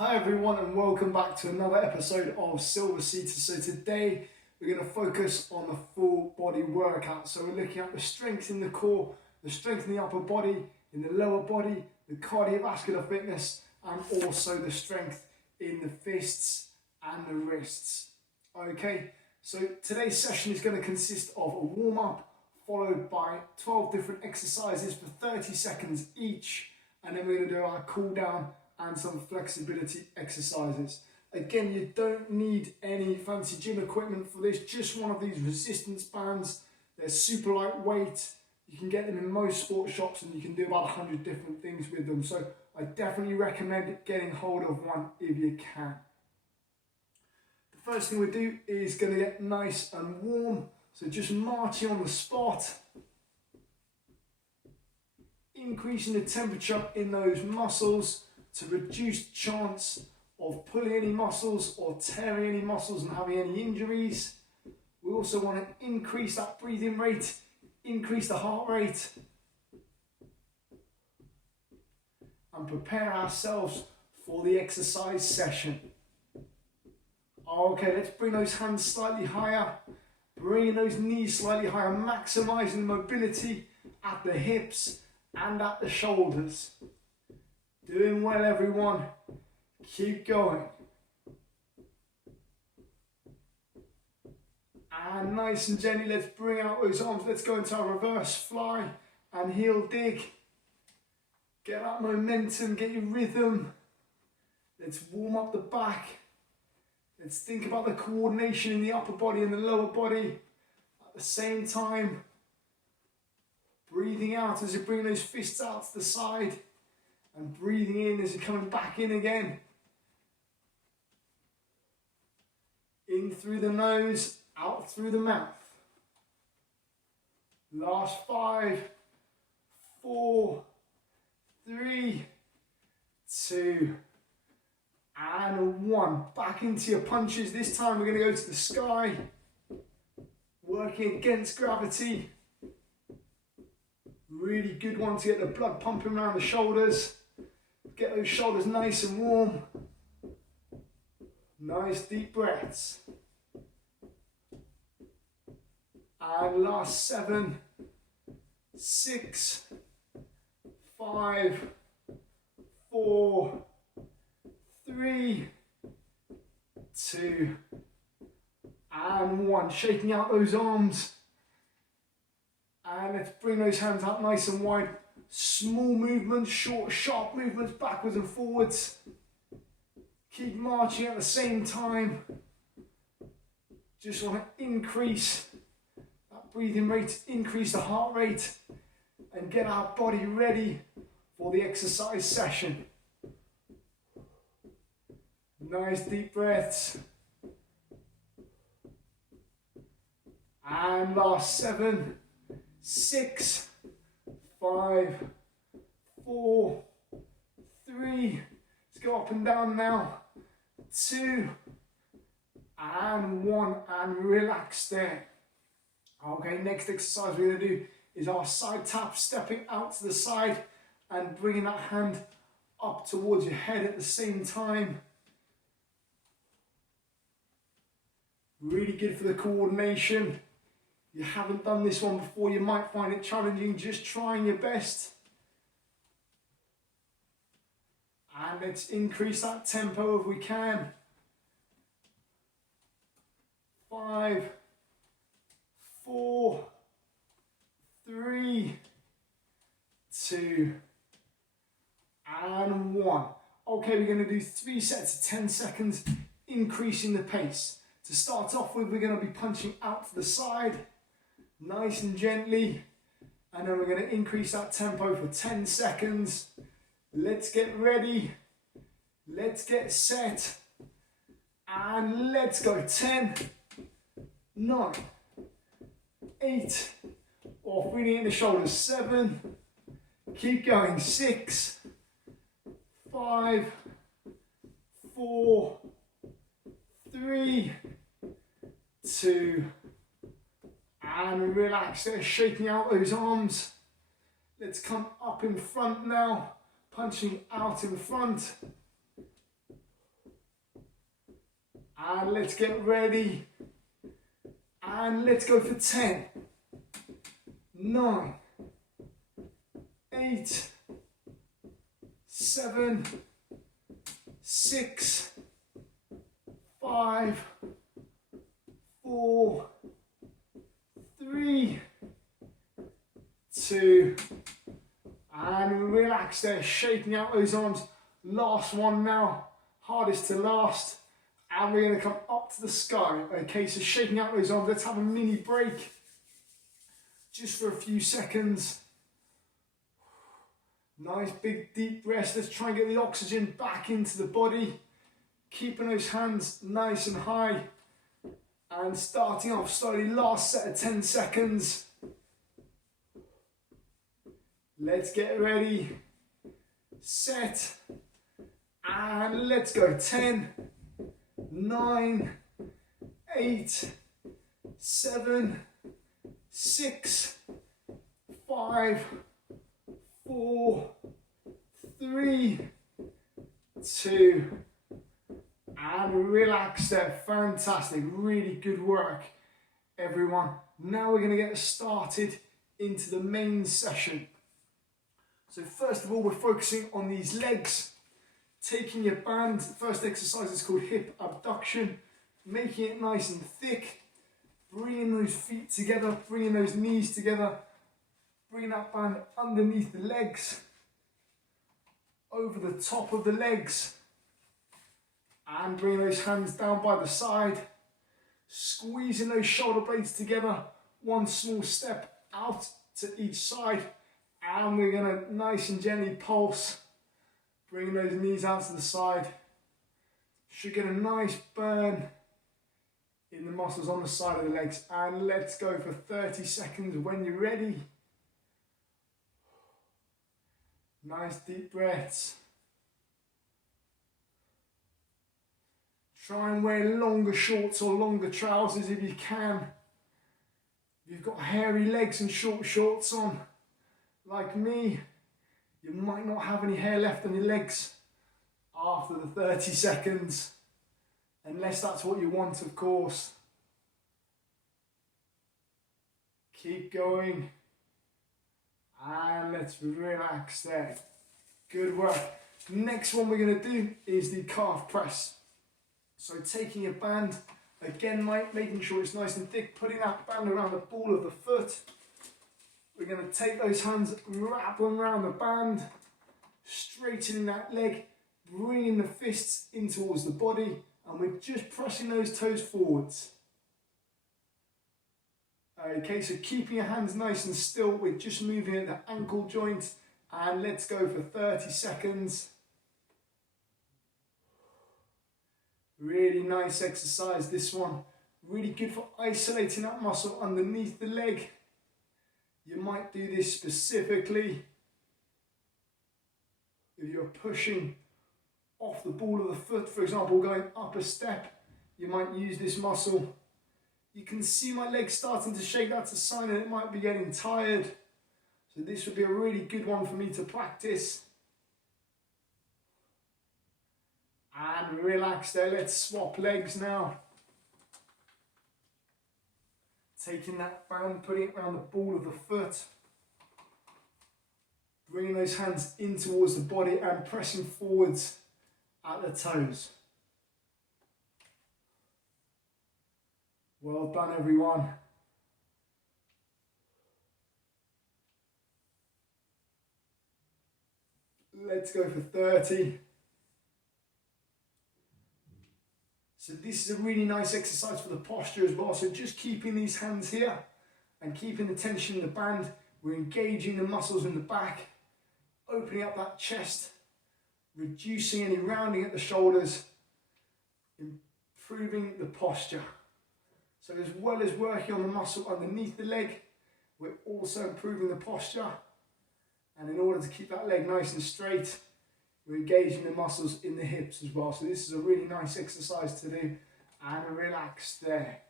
Hi everyone and welcome back to another episode of Silver Seater. So today we're going to focus on the full body workout. So we're looking at the strength in the core, the strength in the upper body, in the lower body, the cardiovascular fitness, and also the strength in the fists and the wrists. Okay, so today's session is going to consist of a warm-up followed by 12 different exercises for 30 seconds each, and then we're going to do our cool down and some flexibility exercises. Again, you don't need any fancy gym equipment for this, just one of these resistance bands. They're super lightweight. You can get them in most sports shops and you can do about 100 different things with them. So I definitely recommend getting hold of one if you can. The first thing we do is going to get nice and warm. So just marching on the spot, increasing the temperature in those muscles to reduce the chance of pulling any muscles or tearing any muscles and having any injuries. We also want to increase that breathing rate, increase the heart rate, and prepare ourselves for the exercise session. Okay, let's bring those hands slightly higher, bringing those knees slightly higher, maximizing mobility at the hips and at the shoulders. Doing well, everyone. Keep going. And nice and gently, let's bring out those arms. Let's go into our reverse fly and heel dig. Get that momentum, get your rhythm. Let's warm up the back. Let's think about the coordination in the upper body and the lower body at the same time. Breathing out as you bring those fists out to the side. And breathing in as you're coming back in again. In through the nose, out through the mouth. Last 5, 4, 3, 2, and 1. Back into your punches. This time we're going to go to the sky. Working against gravity. Really good one to get the blood pumping around the shoulders. Get those shoulders nice and warm. Nice deep breaths. And last 7, 6, 5, 4, 3, 2, and 1. Shaking out those arms. And let's bring those hands out nice and wide. Small movements, short, sharp movements backwards and forwards. Keep marching at the same time. Just want to increase that breathing rate, increase the heart rate, and get our body ready for the exercise session. Nice deep breaths. And last 7, 6, 5, 4, 3, let's go up and down now, 2, and 1, and relax there. Okay, next exercise we're going to do is our side tap, stepping out to the side and bringing that hand up towards your head at the same time. Really good for the coordination. If you haven't done this one before, you might find it challenging. Just trying your best. And let's increase that tempo if we can. 5, 4, 3, 2, and 1. Okay, we're going to do 3 sets of 10 seconds, increasing the pace. To start off with, we're going to be punching out to the side, nice and gently, and then we're going to increase that tempo for 10 seconds. Let's get ready, let's get set, and let's go. 10, 9, 8, or feeling in the shoulders, 7, keep going, 6, 5, 4, 3, 2, and relax there, shaking out those arms. Let's come up in front now, punching out in front. And let's get ready. And let's go for 10, 9, 8, 7, 6, 5, 4, 3, 2, and relax there, shaking out those arms. Last one now, hardest to last, and we're going to come up to the sky. Okay, so shaking out those arms. Let's have a mini break, just for a few seconds. Nice big deep breaths. Let's try and get the oxygen back into the body, keeping those hands nice and high, and starting off slowly. Last set of 10 seconds. Let's get ready, set, and let's go. 10, 9, 8, 7, 6, 5, 4, 3, 2, and relax there. Fantastic, really good work, everyone. Now we're going to get started into the main session. So first of all, we're focusing on these legs. Taking your band, the first exercise is called hip abduction, making it nice and thick, bringing those feet together, bringing those knees together, bringing that band underneath the legs, over the top of the legs, and bringing those hands down by the side, squeezing those shoulder blades together, one small step out to each side, and we're going to nice and gently pulse, bringing those knees out to the side. Should get a nice burn in the muscles on the side of the legs. And let's go for 30 seconds when you're ready. Nice deep breaths. Try and wear longer shorts or longer trousers if you can. If you've got hairy legs and short shorts on, like me, you might not have any hair left on your legs after the 30 seconds, unless that's what you want, of course. Keep going, and let's relax there. Good work. Next one we're going to do is the calf press. So taking a band, again, making sure it's nice and thick, putting that band around the ball of the foot. We're going to take those hands, wrap them around the band, straightening that leg, bringing the fists in towards the body, and we're just pressing those toes forwards. Okay, so keeping your hands nice and still, we're just moving at the ankle joint, and let's go for 30 seconds. Really nice exercise, this one. Really good for isolating that muscle underneath the leg. You might do this specifically if you're pushing off the ball of the foot, for example, going up a step, you might use this muscle. You can see my legs starting to shake. That's a sign that it might be getting tired. So this would be a really good one for me to practice. And relax there. Let's swap legs now. Taking that band, putting it around the ball of the foot. Bringing those hands in towards the body and pressing forwards at the toes. Well done, everyone. Let's go for 30. So this is a really nice exercise for the posture as well. So just keeping these hands here and keeping the tension in the band. We're engaging the muscles in the back, opening up that chest, reducing any rounding at the shoulders, improving the posture. So as well as working on the muscle underneath the leg, we're also improving the posture. And in order to keep that leg nice and straight, we're engaging the muscles in the hips as well. So this is a really nice exercise to do, and relax there.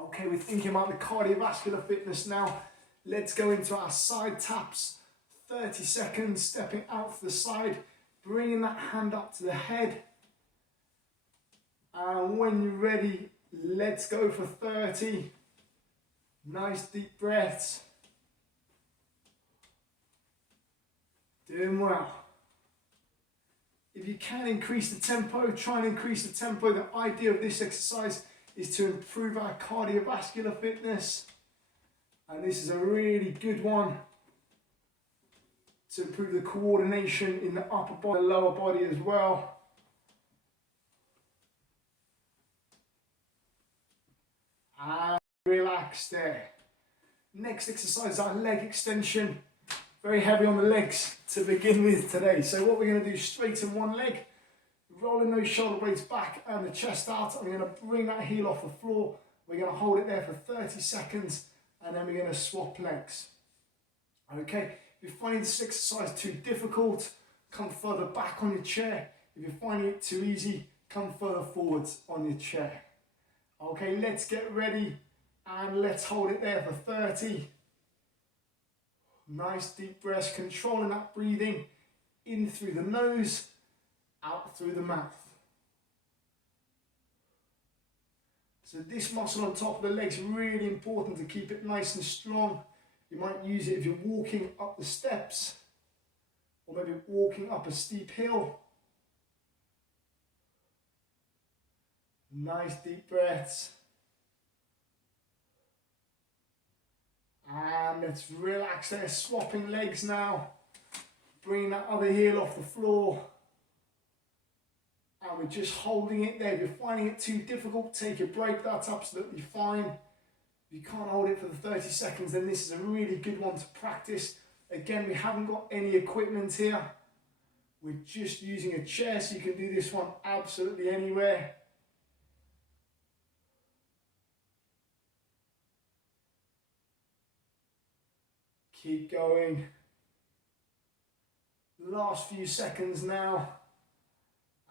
Okay, we're thinking about the cardiovascular fitness now. Let's go into our side taps. 30 seconds, stepping out to the side, bringing that hand up to the head, And when you're ready, let's go for 30. Nice deep breaths. Doing well. If you can increase the tempo, try and increase the tempo. The idea of this exercise is to improve our cardiovascular fitness. And this is a really good one to improve the coordination in the upper body, the lower body as well. And relax there. Next exercise is our leg extension. Very heavy on the legs to begin with today. So what we're going to do, straighten one leg, rolling those shoulder blades back and the chest out. And we're going to bring that heel off the floor. We're going to hold it there for 30 seconds and then we're going to swap legs. Okay, if you're finding this exercise too difficult, come further back on your chair. If you're finding it too easy, come further forwards on your chair. Okay, let's get ready and let's hold it there for 30. Nice deep breaths, controlling that breathing in through the nose, out through the mouth. So this muscle on top of the legs is really important to keep it nice and strong. You might use it if you're walking up the steps or maybe walking up a steep hill. Nice deep breaths. And let's relax there, swapping legs now. Bringing that other heel off the floor. And we're just holding it there. If you're finding it too difficult, take a break, that's absolutely fine. If you can't hold it for the 30 seconds, then this is a really good one to practice. Again, we haven't got any equipment here. We're just using a chair, so you can do this one absolutely anywhere. Keep going. Last few seconds now.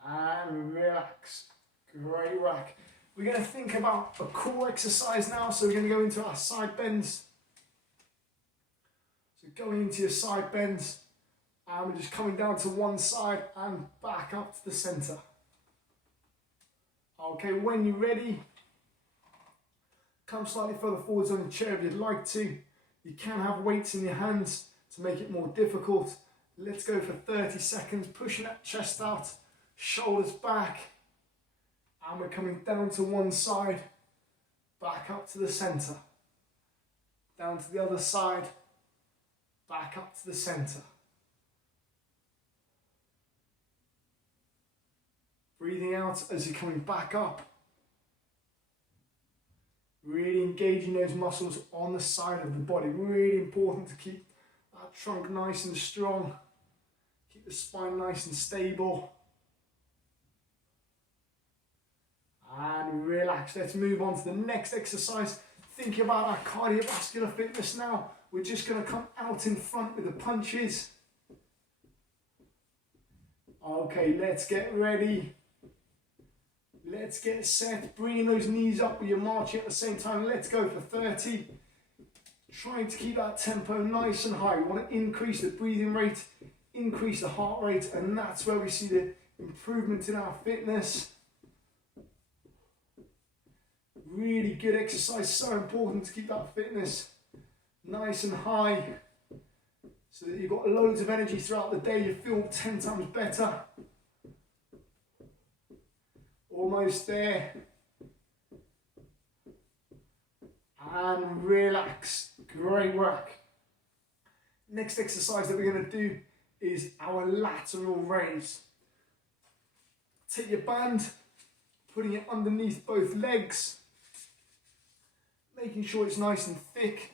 And relax. Great work. We're going to think about a core exercise now. So we're going to go into our side bends. So going into your side bends. And we're just coming down to one side and back up to the center. Okay, when you're ready, come slightly further forwards on the chair if you'd like to. You can have weights in your hands to make it more difficult. Let's go for 30 seconds, pushing that chest out, shoulders back, and we're coming down to one side, back up to the center, down to the other side, back up to the center. Breathing out as you're coming back up. Really engaging those muscles on the side of the body. Really important to keep that trunk nice and strong. Keep the spine nice and stable. And relax. Let's move on to the next exercise. Thinking about our cardiovascular fitness now. We're just going to come out in front with the punches. Okay, let's get ready. Let's get set, bringing those knees up with your marching at the same time. Let's go for 30. Trying to keep that tempo nice and high. We want to increase the breathing rate, increase the heart rate, and that's where we see the improvement in our fitness. Really good exercise, so important to keep that fitness nice and high so that you've got loads of energy throughout the day. You feel 10 times better. Almost there. And relax. Great work. Next exercise that we're going to do is our lateral raise. Take your band, putting it underneath both legs, making sure it's nice and thick.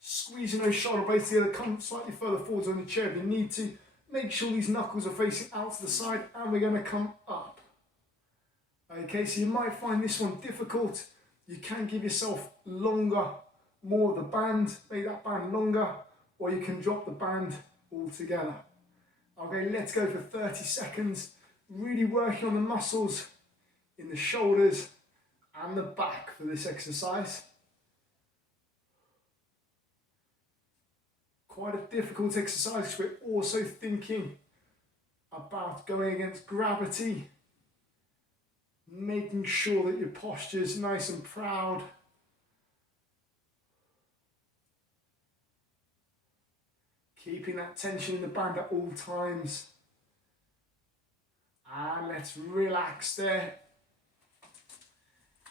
Squeezing those shoulder blades together, come slightly further forwards on the chair if you need to. Make sure these knuckles are facing out to the side and we're going to come up. Okay, so you might find this one difficult. You can give yourself longer, more of the band, make that band longer, or you can drop the band altogether. Okay, let's go for 30 seconds. Really working on the muscles in the shoulders and the back for this exercise. Quite a difficult exercise because we're also thinking about going against gravity, making sure that your posture is nice and proud. Keeping that tension in the band at all times. And let's relax there.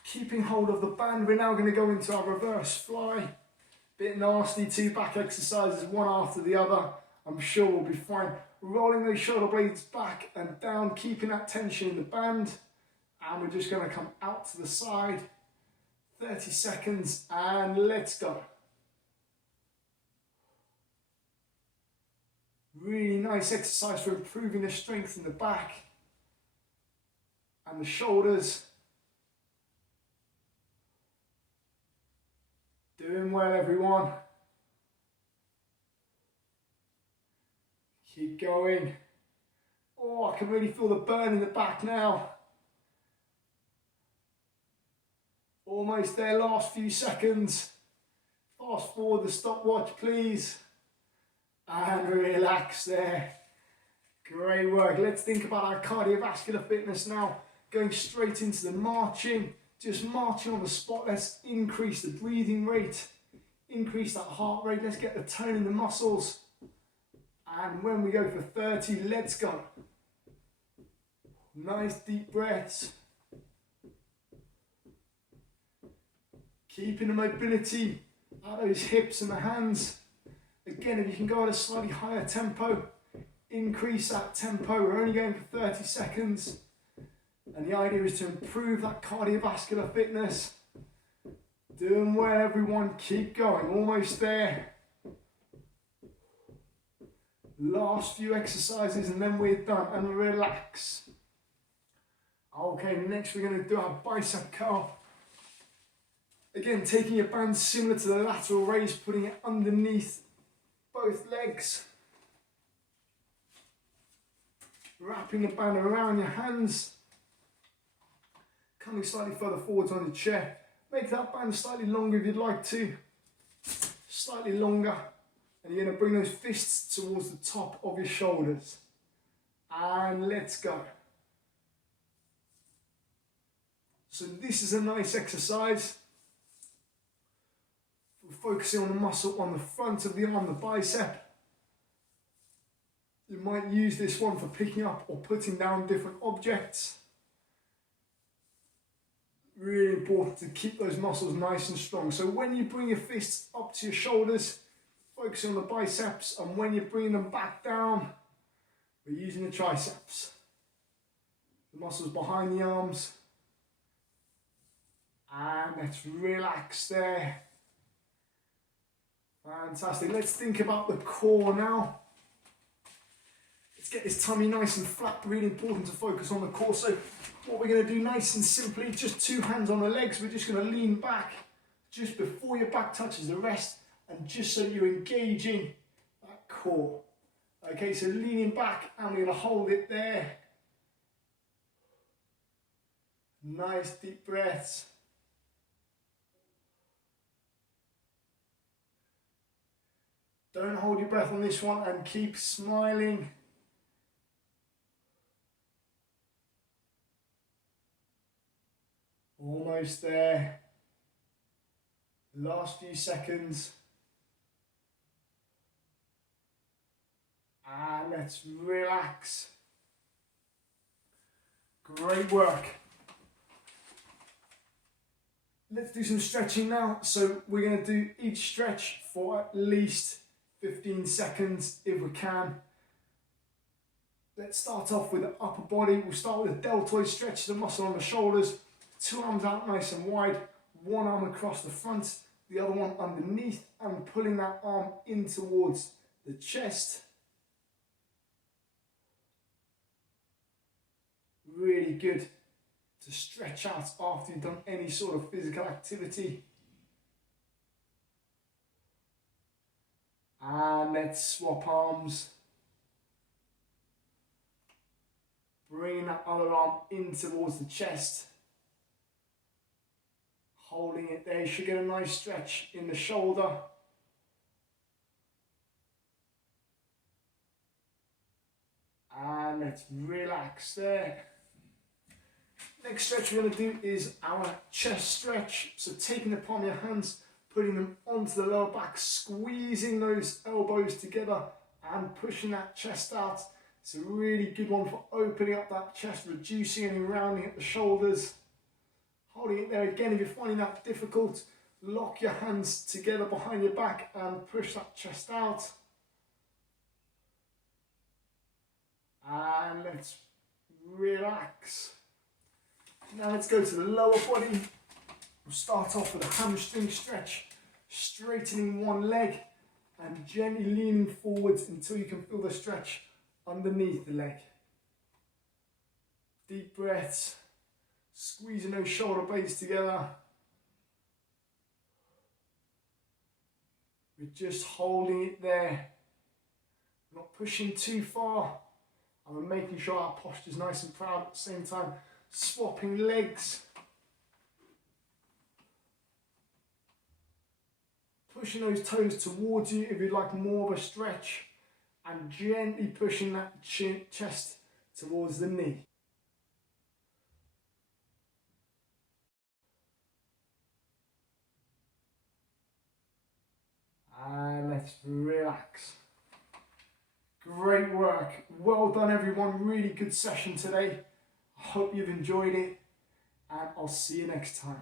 Keeping hold of the band, we're now going to go into our reverse fly. Bit nasty, 2 back exercises, one after the other. I'm sure we'll be fine. Rolling those shoulder blades back and down, keeping that tension in the band. And we're just going to come out to the side. 30 seconds and let's go. Really nice exercise for improving the strength in the back and the shoulders. Doing well, everyone. Keep going. Oh, I can really feel the burn in the back now. Almost there, last few seconds. Fast forward the stopwatch, please. And relax there. Great work. Let's think about our cardiovascular fitness now. Going straight into the marching. Just marching on the spot. Let's increase the breathing rate. Increase that heart rate. Let's get the tone in the muscles. And when we go for 30, let's go. Nice deep breaths. Keeping the mobility out of those hips and the hands. Again, if you can go at a slightly higher tempo, increase that tempo. We're only going for 30 seconds. And the idea is to improve that cardiovascular fitness. Doing well, everyone. Keep going. Almost there. Last few exercises and then we're done. And relax. Okay, next we're going to do our bicep curl. Again, taking your band similar to the lateral raise, putting it underneath both legs. Wrapping the band around your hands. Coming slightly further forwards on your chair. Make that band slightly longer if you'd like to. Slightly longer. And you're going to bring those fists towards the top of your shoulders. And let's go. So this is a nice exercise. We're focusing on the muscle on the front of the arm, the bicep. You might use this one for picking up or putting down different objects. Really important to keep those muscles nice and strong. So when you bring your fists up to your shoulders, focusing on the biceps, and when you're bringing them back down, we're using the triceps. The muscles behind the arms. And let's relax there. Fantastic. Let's think about the core now. Let's get this tummy nice and flat. Really important to focus on the core. So what we're going to do nice and simply, just 2 hands on the legs. We're just going to lean back just before your back touches the rest, and just so you're engaging that core. Okay, so leaning back and we're going to hold it there. Nice deep breaths. Don't hold your breath on this one and keep smiling. Almost there. Last few seconds. And let's relax. Great work. Let's do some stretching now. So we're going to do each stretch for at least 15 seconds if we can. Let's start off with the upper body. We'll start with a deltoid stretch, the muscle on the shoulders. 2 arms out nice and wide. 1 arm across the front, the other one underneath, and pulling that arm in towards the chest. Really good to stretch out after you've done any sort of physical activity. And let's swap arms. Bringing that other arm in towards the chest. Holding it there. You should get a nice stretch in the shoulder. And let's relax there. Next stretch we're going to do is our chest stretch. So taking the palm of your hands, putting them onto the lower back, squeezing those elbows together and pushing that chest out. It's a really good one for opening up that chest, reducing and rounding at the shoulders. Holding it there again. If you're finding that difficult, lock your hands together behind your back and push that chest out. And let's relax. Now let's go to the lower body. We'll start off with a hamstring stretch, straightening one leg and gently leaning forwards until you can feel the stretch underneath the leg. Deep breaths, squeezing those shoulder blades together. We're just holding it there, not pushing too far, and we're making sure our posture is nice and proud at the same time. Swapping legs, pushing those toes towards you if you'd like more of a stretch, and gently pushing that chest towards the knee. And let's relax. Great work. Well done everyone. Really good session today. I hope you've enjoyed it, and I'll see you next time.